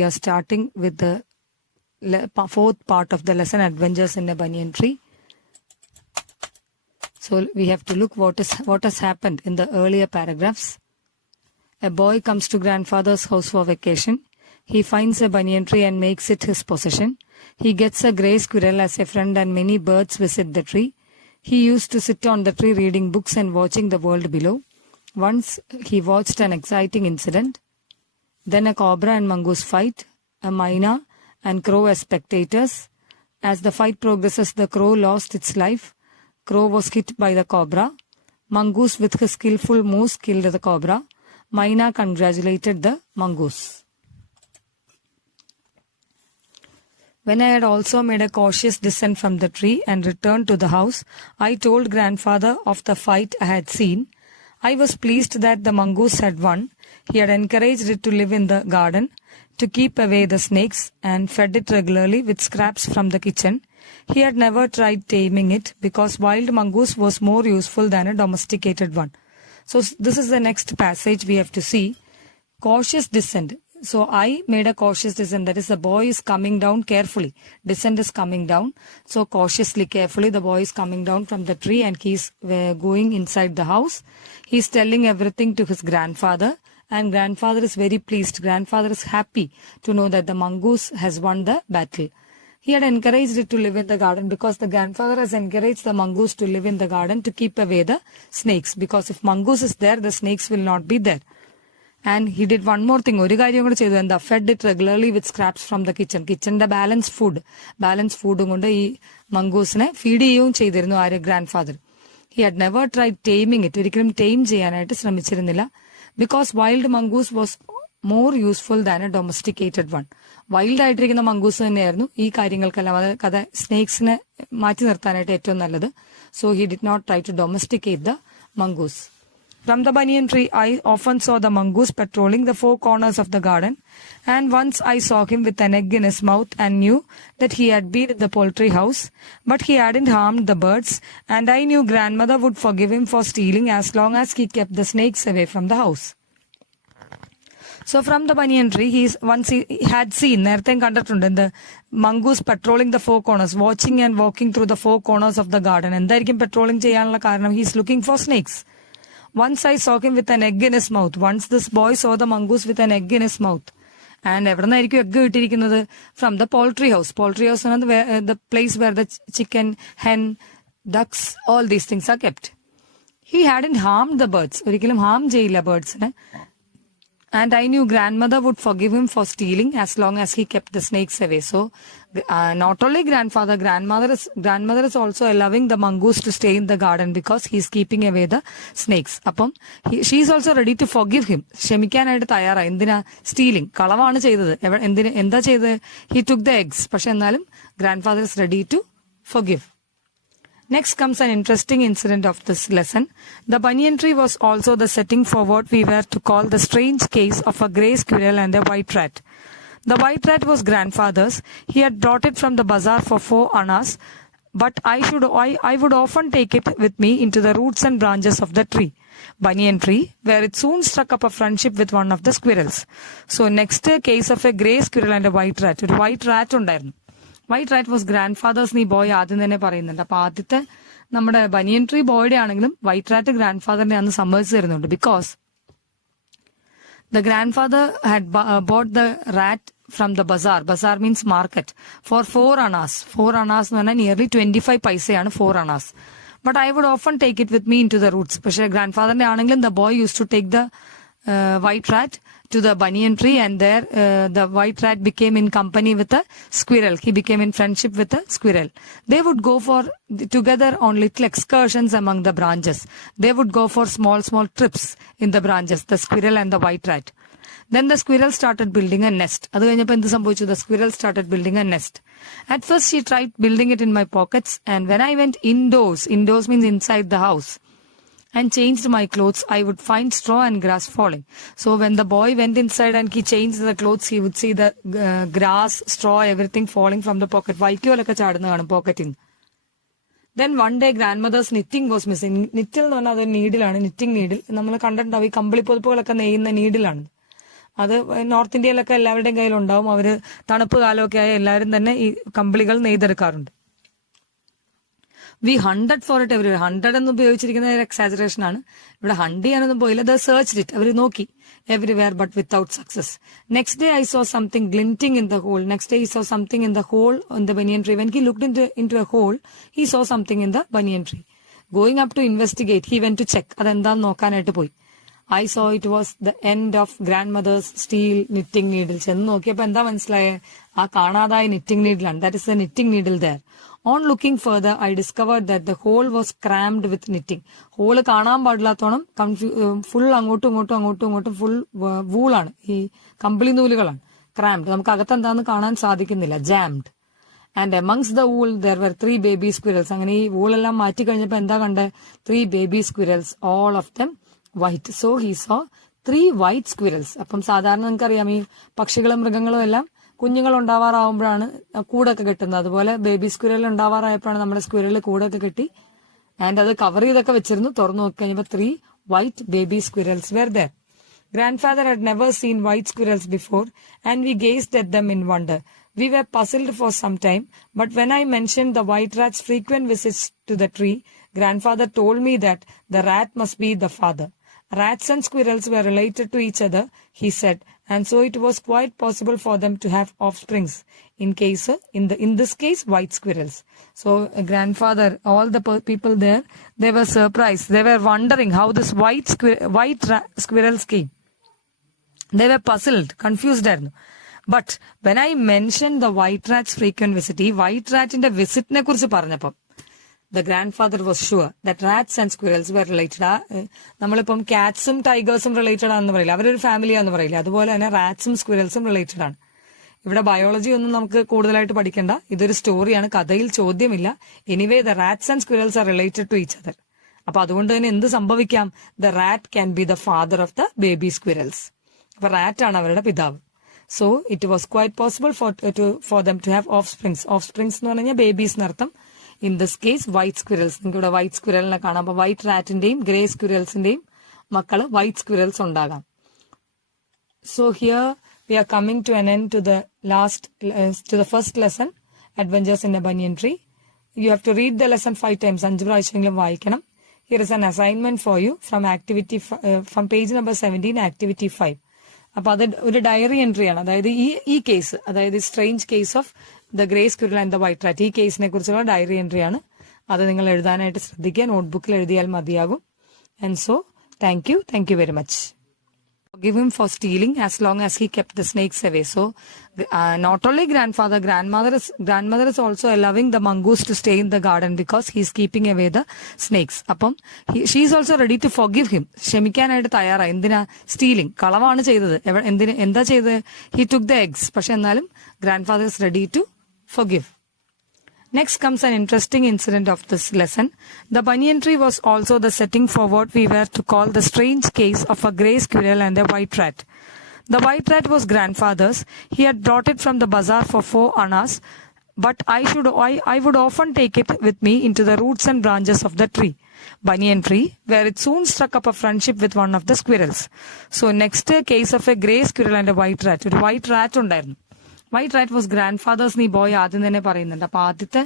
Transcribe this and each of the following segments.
we are starting with the fourth part of the lesson, Adventures in a Banyan Tree. So we have to look what has happened in the earlier paragraphs. A boy comes to grandfather's house for vacation. He finds a banyan tree and makes it his possession. He gets a grey squirrel as a friend and many birds visit the tree. He used to sit on the tree reading books and watching the world below. Once he watched an exciting incident. Then a cobra and mongoose fight, a myna and crow as spectators. As the fight progresses, the crow lost its life. Crow was hit by the cobra. Mongoose with his skillful moves killed the cobra. Myna congratulated the mongoose. When I had also made a cautious descent from the tree and returned to the house, I told grandfather of the fight I had seen. I was pleased that the mongoose had won. He had encouraged it to live in the garden, to keep away the snakes, and fed it regularly with scraps from the kitchen. He had never tried taming it because wild mongoose was more useful than a domesticated one. So this is the next passage we have to see. Cautious descent. So I made a cautious descent. That is, the boy is coming down carefully. Descent is coming down. So cautiously, carefully, the boy is coming down from the tree and he's going inside the house. He's telling everything to his grandfather. And grandfather is very pleased. Grandfather is happy to know that the mongoose has won the battle. He had encouraged it to live in the garden because the grandfather has encouraged the mongoose to live in the garden to keep away the snakes. Because if mongoose is there, the snakes will not be there. And he did one more thing. ഒരു കാര്യം കൂടെ ചെയ്തു. എന്താ? Fed it regularly with scraps from the kitchen. Kitchenന്റെ balance ഫുഡും കൊണ്ട് ഈ മംഗൂസിനെ ഫീഡ് ചെയ്യുകയും ചെയ്തിരുന്നു ആര്? Grandfather. He had never tried taming it. ഒരിക്കലും ടൈം ചെയ്യാനായിട്ട് ശ്രമിച്ചിരുന്നില്ല. Because wild mongoose was more useful than a domesticated one. Wild ആയിട്ടിരിക്കുന്ന മംഗൂസ് തന്നെയായിരുന്നു ഈ കാര്യങ്ങൾക്കെല്ലാം, അതായത് സ്നേക്സിനെ മാറ്റി നിർത്താനായിട്ട് ഏറ്റവും നല്ലത്. So he did not try to domesticate the mongoose. From the banyan tree, I often saw the mongoose patrolling the four corners of the garden, and once I saw him with an egg in his mouth and knew that he had been in the poultry house, but he hadn't harmed the birds, and I knew grandmother would forgive him for stealing as long as he kept the snakes away from the house. So from the banyan tree, he had seen, നേരത്തെ കണ്ടിട്ടുണ്ട്, the mongoose patrolling the four corners, watching and walking through the four corners of the garden. എന്തായിരിക്കും പെട്രോളിംഗ് ചെയ്യാനുള്ള കാരണം? He is looking for snakes. Once I saw him with an egg in his mouth. Once this boy saw the mongoose with an egg in his mouth. And എവിടെ നിന്നായിരിക്കും എഗ്ഗ് കിട്ടിയിരിക്കുന്നത്? From the poultry house. Poultry house is the place where the chicken, hen, ducks, all these things are kept. He hadn't harmed the birds. ഒരിക്കലും harm ചെയ്യില്ല ബേർഡ്സിനെ. And I knew grandmother would forgive him for stealing as long as he kept the snakes away. So not only grandfather, grandmother is also allowing the mongoose to stay in the garden because he is keeping away the snakes. അപ്പം she is also ready to forgive him. ക്ഷമിക്കാനായിട്ട് തയ്യാറായി. എന്തിനാ? സ്റ്റീലിംഗ്, കളവാണ് ചെയ്തത്. എന്താ ചെയ്തത്? He took the eggs. പക്ഷെ എന്നാലും grandfather is ready to forgive. Next comes an interesting incident of this lesson. The banyan tree was also the setting for what we were to call the strange case of a grey squirrel and a white rat. The white rat was grandfather's. He had brought it from the bazaar for 4 annas, but I would often take it with me into the roots and branches of the banyan tree, where it soon struck up a friendship with one of the squirrels. So next case of a grey squirrel and a white rat. ഒരു white rat ഉണ്ടായിരുന്നു. White rat was grandfather's ഈ boy ആദ്യം തന്നെ പറയുന്നുണ്ട്. അപ്പൊ ആദ്യത്തെ നമ്മുടെ ബനിയൻ ട്രീ ബോയുടെ ആണെങ്കിലും വൈറ്റ് റാറ്റ് ഗ്രാൻഡ് ഫാദറിനെ അന്ന് സമ്മതിച്ചു തരുന്നുണ്ട്. Because the grandfather had bought the rat from the bazaar. Bazaar means market. Four 4 annas. 4 annas എന്ന് പറഞ്ഞാൽ നിയർലി 25 പൈസയാണ് 4 annas. But I would often take it with me into the roots. പക്ഷേ grand ഫാദറിന്റെ ആണെങ്കിലും the boy used to take the white rat to the banyan tree, and there the white rat became in company with a squirrel. He became in friendship with a squirrel. They would go together on little excursions among the branches. They would go for small trips in the branches, the squirrel and the white rat. Then the squirrel started building a nest. അത് കഴിഞ്ഞപ്പോൾ എന്ത് സംഭവിച്ചു? The squirrel started building a nest. At first she tried building it in my pockets, and when I went indoors means inside the house, and changed my clothes, I would find straw and grass falling. So when the boy went inside and he changed the clothes, he would see the grass, straw, everything falling from the pocket. വൈക്കോലൊക്കെ ചാടുന്ന കാണും പോക്കറ്റിൽ. Then one day grandmother's knitting was missing. Knitting എന്ന് പറഞ്ഞാൽ അതൊരു നീഡിലാണ്, knitting needle. നമ്മൾ കണ്ടിട്ടുണ്ടാവും ഈ കമ്പിളി പൊതുപ്പുകളൊക്കെ നെയ്യുന്ന നീഡിലാണ്. അത് നോർത്ത് ഇന്ത്യയിലൊക്കെ എല്ലാവരുടെയും കയ്യിലുണ്ടാവും. അവര് തണുപ്പ് കാലമൊക്കെ ആയ എല്ലാവരും തന്നെ ഈ കമ്പിളികൾ നെയ്തെടുക്കാറുണ്ട്. We hunted for it every. Hunted എന്ന് ഉപയോഗിച്ചിരിക്കുന്ന ഒരു എക്സാജറേഷൻ ആണ്. ഇവിടെ ഹണ്ട് ചെയ്യാനൊന്നും പോയില്ല. ദ സെർച്ച് ഇറ്റ്, അവർ നോക്കി everywhere but without success. Next day I saw something glinting in the hole. Next day he saw something in the hole in the banyan tree. When he looked in to a hole he saw something in the banyan tree. Going up to investigate he went to check. അതെന്താന്ന് നോക്കാനായിട്ട് പോയി. I saw it was the end of grandmother's steel knitting needle. ചെന്ന് നോക്കിയപ്പോ എന്താ മനസ്സിലായേ? ആ കാണാതായ knitting needle ആണ്. That is the knitting needle there. On looking further, I discovered that the hole was crammed with knitting. Hole കാണാൻ പാടില്ലാത്തോണം ഫുൾ അങ്ങോട്ടും ഫുൾ വൂളാണ്, ഈ കമ്പിളി നൂലുകളാണ്. ക്രാംഡ്, നമുക്ക് അകത്തെന്താന്ന് കാണാൻ സാധിക്കുന്നില്ല. Jammed. And amongst the wool there were 3 baby squirrels. അങ്ങനെ ഈ വൂളെല്ലാം മാറ്റി കഴിഞ്ഞപ്പോ എന്താ കണ്ടേ? 3 baby squirrels, all of them white. So he saw 3 white squirrels. അപ്പം സാധാരണ നിങ്ങൾക്കറിയാം, ഈ പക്ഷികളും മൃഗങ്ങളും എല്ലാം കുഞ്ഞുങ്ങൾ ഉണ്ടാവാറാവുമ്പോഴാണ് കൂടൊക്കെ കെട്ടുന്നത്. അതുപോലെ ബേബി സ്ക്വിരൽ ഉണ്ടാവാറായപ്പോഴാണ് നമ്മുടെ സ്ക്വിരൽ കൂടൊക്കെ കെട്ടി ആൻഡ് അത് കവർ ചെയ്തൊക്കെ വെച്ചിരുന്നു. തുറന്നു നോക്കി കഴിഞ്ഞപ്പോൾ 3 white baby squirrels were there. Grandfather had never seen white squirrels before and we gazed at them in wonder. We were puzzled for some time, but when I mentioned the white rat's frequent visits to the tree, Grandfather told me that the rat must be the father. Rats and squirrels were related to each other, he said, and so it was quite possible for them to have offsprings. In this case, white squirrels. So, grandfather, all the people there, they were surprised. They were wondering how this squirrels came. They were puzzled, confused. But when I mentioned the white rat's frequent visit, white rat in the visit ne kurichu paranappo, the grandfather was sure that rats and squirrels were related. നമ്മളിപ്പം കാറ്റ്സും ടൈഗേഴ്സും റിലേറ്റഡ് ആണെന്ന് പറയില്ല, അവരൊരു ഫാമിലി ആണെന്ന് പറയില്ല. അതുപോലെ തന്നെ റാറ്റ്സും സ്ക്വിറൽസും റിലേറ്റഡ് ആണ്. ഇവിടെ ബയോളജി ഒന്നും നമുക്ക് കൂടുതലായിട്ട് പഠിക്കണ്ട, ഇതൊരു സ്റ്റോറിയാണ്, കഥയിൽ ചോദ്യമില്ല. Anyway the rats and squirrels are related to each other. അപ്പൊ അതുകൊണ്ട് തന്നെ എന്ത് സംഭവിക്കാം? The rat can be the father of the baby squirrels. അപ്പൊ റാറ്റ് ആണ് അവരുടെ പിതാവ്. So it was quite possible for them to have offsprings. Offsprings എന്ന് പറഞ്ഞാൽ ബേബീസ് എന്നർത്ഥം. In this case, white squirrels. നിങ്ങൾക്ക് ഇവിടെ വൈറ്റ് സ്ക്വിറലിനെ കാണാം. അപ്പൊ വൈറ്റ് റാറ്റിന്റെയും ഗ്രേ സ്ക്വിറൽസിന്റെയും മക്കള് വൈറ്റ് സ്ക്വിറൽസ് ഉണ്ടാകാം. So here we are coming to an end to the first lesson, Adventures in a Banyan Tree. You have to read the lesson 5 times. 5 പ്രാവശ്യമെങ്കിലും വായിക്കണം. Here is an assignment for you from page number 17, activity 5. അപ്പൊ അത് ഒരു diary entry ആണ്. അതായത് ഈ കേസ്, അതായത് strange case of the grey squirrel and the white rat, ഈ കേസിനെ കുറിച്ചുള്ള ഡയറി എൻട്രി ആണ്. അത് നിങ്ങൾ എഴുതാനായിട്ട് ശ്രദ്ധിക്കുക. നോട്ട്ബുക്കിൽ എഴുതിയാൽ മതിയാകും. And so thank you very much. Forgive him for stealing as long as he kept the snakes away. So not only grandmother is also allowing the mongoose to stay in the garden because he is keeping away the snakes. അപ്പം she is also ready to forgive him. ക്ഷമിക്കാനായിട്ട് തയ്യാറായി. എന്തിനാ? സ്റ്റീലിംഗ്, കളവാണ് ചെയ്തത്. എന്താ ചെയ്തത്? he took the eggs. പക്ഷെ എന്നാലും grandfather is ready to forgive. Next comes an interesting incident of this lesson. The banyan tree was also the setting for what we were to call the strange case of a grey squirrel and a white rat. The white rat was grandfather's. He had brought it from the bazaar for 4 annas, but I would often take it with me into the roots and branches of the banyan tree, where it soon struck up a friendship with one of the squirrels. So next case of a grey squirrel and a white rat. ഒരു white rat ഉണ്ടായിരുന്നു. White rat was grandfather's ഈ boy ആദ്യം തന്നെ പറയുന്നുണ്ട്. അപ്പൊ ആദ്യത്തെ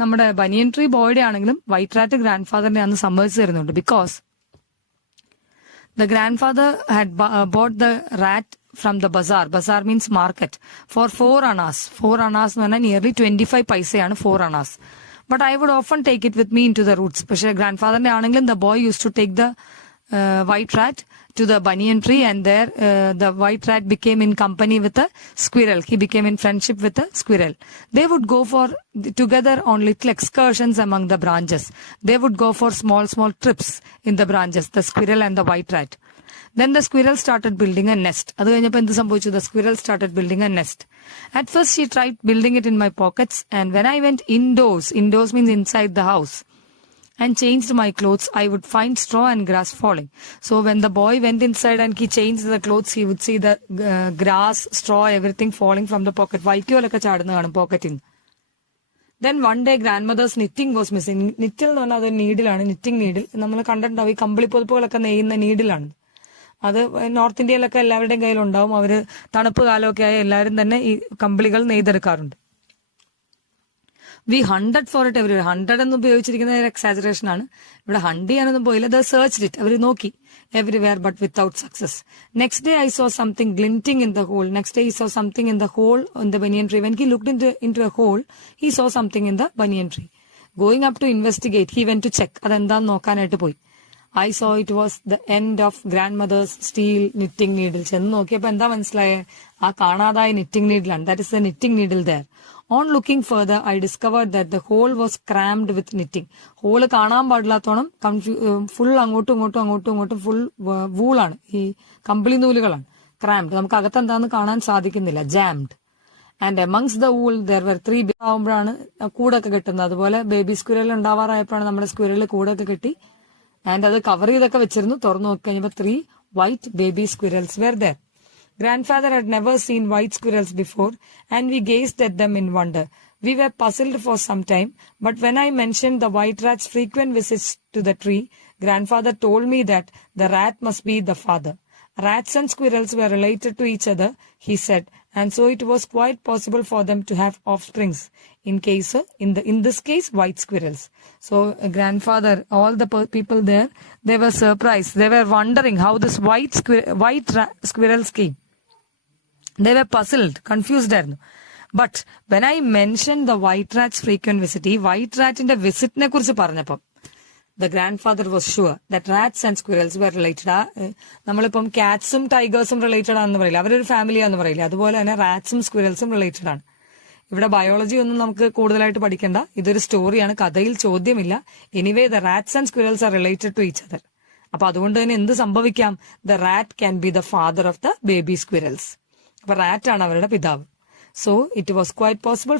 നമ്മുടെ ബനിയൻ ട്രീ ബോയുടെ ആണെങ്കിലും വൈറ്റ് റാറ്റ് ഗ്രാൻഡ് ഫാദറിനെ അന്ന് സമ്മതിച്ചു തരുന്നുണ്ട്. Because the grandfather had bought the rat from the bazaar. Bazaar means market. Four 4 annas. 4 annas എന്ന് പറഞ്ഞാൽ നിയർലി 25 പൈസയാണ് 4 annas. But I would often take it with me into the roots. പക്ഷെ grand ഫാദറിന്റെ ആണെങ്കിലും the boy used to take the white rat to the banyan tree, and there the white rat became in company with a squirrel. He became in friendship with a squirrel. They would go together on little excursions among the branches. They would go for small trips in the branches, the squirrel and the white rat. Then the squirrel started building a nest. അത് കഴിഞ്ഞപ്പോൾ എന്ത് സംഭവിച്ചു? The squirrel started building a nest. At first she tried building it in my pockets, and when I went indoors means inside the house, and changed my clothes, I would find straw and grass falling. So when the boy went inside and he changed the clothes, he would see the grass, straw, everything falling from the pocket. വൈക്കോലൊക്കെ ചാടുന്ന കാണും പോക്കറ്റിൽ. Then one day grandmother's knitting was missing. Knittil എന്ന് പറഞ്ഞാൽ അതൊരു നീഡിലാണ്, knitting needle. നമ്മൾ കണ്ടിട്ടുണ്ടാവും, ഈ കമ്പിളിപ്പൊതുപ്പുകളൊക്കെ നെയ്യുന്ന നീഡിലാണ്. അത് നോർത്ത് ഇന്ത്യയിലൊക്കെ എല്ലാവരുടെയും കയ്യിലുണ്ടാവും. അവര് തണുപ്പ് കാലമൊക്കെ ആയ എല്ലാവരും തന്നെ ഈ കമ്പിളികൾ നെയ്തെടുക്കാറുണ്ട്. We hunted for it every. Hunted എന്ന് ഉപയോഗിച്ചിരിക്കുന്ന ഒരു എക്സാജറേഷൻ ആണ്. ഇവിടെ ഹണ്ട് ചെയ്യാനൊന്നും പോയില്ല. ദ സെർച്ച് ഇറ്റ്, അവർ നോക്കി everywhere but without success. Next day I saw something glinting in the hole. Next day he saw something in the hole on the banyan tree. When he looked into a hole, he saw something in the banyan tree. Going up to investigate, he went to check. അതെന്താന്ന് നോക്കാനായിട്ട് പോയി. I saw it was the end of grandmother's steel knitting needle. ചെന്ന് നോക്കിയപ്പോ എന്താ മനസ്സിലായേ? ആ കാണാതായ knitting needle ആണ്. That is the knitting needle there. On looking further, I discovered that the hole was crammed with knitting. Hole കാണാൻ പാടില്ലാത്തോണം ഫുൾ അങ്ങോട്ടും ഫുൾ വൂളാണ്, ഈ കമ്പിളി നൂലുകളാണ്. ക്രാംഡ്, നമുക്ക് അകത്ത് എന്താന്ന് കാണാൻ സാധിക്കുന്നില്ല. Jammed. And amongst the wool there were 3 ആവുമ്പോഴാണ് കൂടൊക്കെ കെട്ടുന്നത്. അതുപോലെ ബേബി സ്ക്വിരൽ ഉണ്ടാവാറായപ്പോഴാണ് നമ്മുടെ സ്ക്വിരലിൽ കൂടൊക്കെ കെട്ടി. ആൻഡ് അത് കവർ ചെയ്തൊക്കെ വെച്ചിരുന്നു. തുറന്നു നോക്കി കഴിഞ്ഞപ്പോൾ 3 white baby squirrels were there. Grandfather had never seen white squirrels before, and we gazed at them in wonder. We were puzzled for some time, but when I mentioned the white rat's frequent visits to the tree, Grandfather told me that the rat must be the father. Rats and squirrels were related to each other, he said, and so it was quite possible for them to have offsprings. In this case, white squirrels. So, grandfather, all the people there, they were surprised. They were wondering how this white squirrels came. They were puzzled, confused ആയിരുന്നു. But when I mentioned the white rat's frequent visit, ഈ white ratന്റെ വിസിറ്റിനെ കുറിച്ച് പറഞ്ഞപ്പം the grandfather was sure that rats and squirrels were related. നമ്മളിപ്പം കാറ്റ്സും ടൈഗേഴ്സും റിലേറ്റഡ് ആണെന്ന് പറയില്ല, അവരൊരു ഫാമിലിയാന്ന് പറയില്ല. അതുപോലെ തന്നെ റാറ്റ്സും സ്ക്വിറൽസും റിലേറ്റഡ് ആണ്. ഇവിടെ ബയോളജി ഒന്നും നമുക്ക് കൂടുതലായിട്ട് പഠിക്കണ്ട. ഇതൊരു സ്റ്റോറിയാണ്, കഥയിൽ ചോദ്യമില്ല. Anyway the rats and squirrels are related to each other. അപ്പൊ അതുകൊണ്ട് തന്നെ എന്ത് സംഭവിക്കാം? The rat can be the father of the baby squirrels. അപ്പൊ റാറ്റ് ആണ് അവരുടെ പിതാവ്. So it was quite possible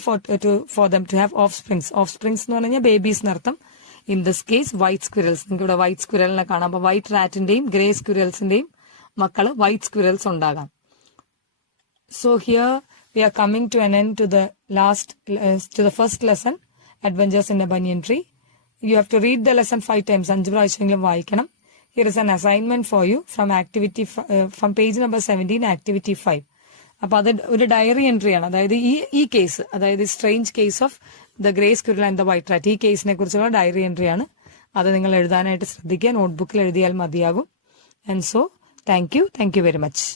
for them to have offsprings. Offsprings എന്ന് പറഞ്ഞാൽ ബേബീസ് എന്നർത്ഥം. In this case white squirrels. നിങ്ങൾക്ക് ഇവിടെ വൈറ്റ് സ്ക്വിറലിനെ കാണാം. അപ്പൊ വൈറ്റ് റാറ്റിന്റെയും ഗ്രേ സ്ക്വിറൽസിന്റെയും മക്കള് വൈറ്റ് സ്ക്വിറൽസ് ഉണ്ടാകാം. So here we are coming to an end to the first lesson, Adventures in a Banyan Tree. You have to read the lesson 5 times. 5 പ്രാവശ്യമെങ്കിലും വായിക്കണം. Here is an assignment for you from page number 17, activity 5. അപ്പൊ അത് ഒരു diary entry ആണ്. അതായത് ഈ കേസ്, അതായത് strange case of the grey squirrel and the white rat, ഈ കേസിനെ കുറിച്ചുള്ള ഡയറി എൻട്രി ആണ്. അത് നിങ്ങൾ എഴുതാനായിട്ട് ശ്രദ്ധിക്കുക. നോട്ട്ബുക്കിൽ എഴുതിയാൽ മതിയാകും. And so thank you very much.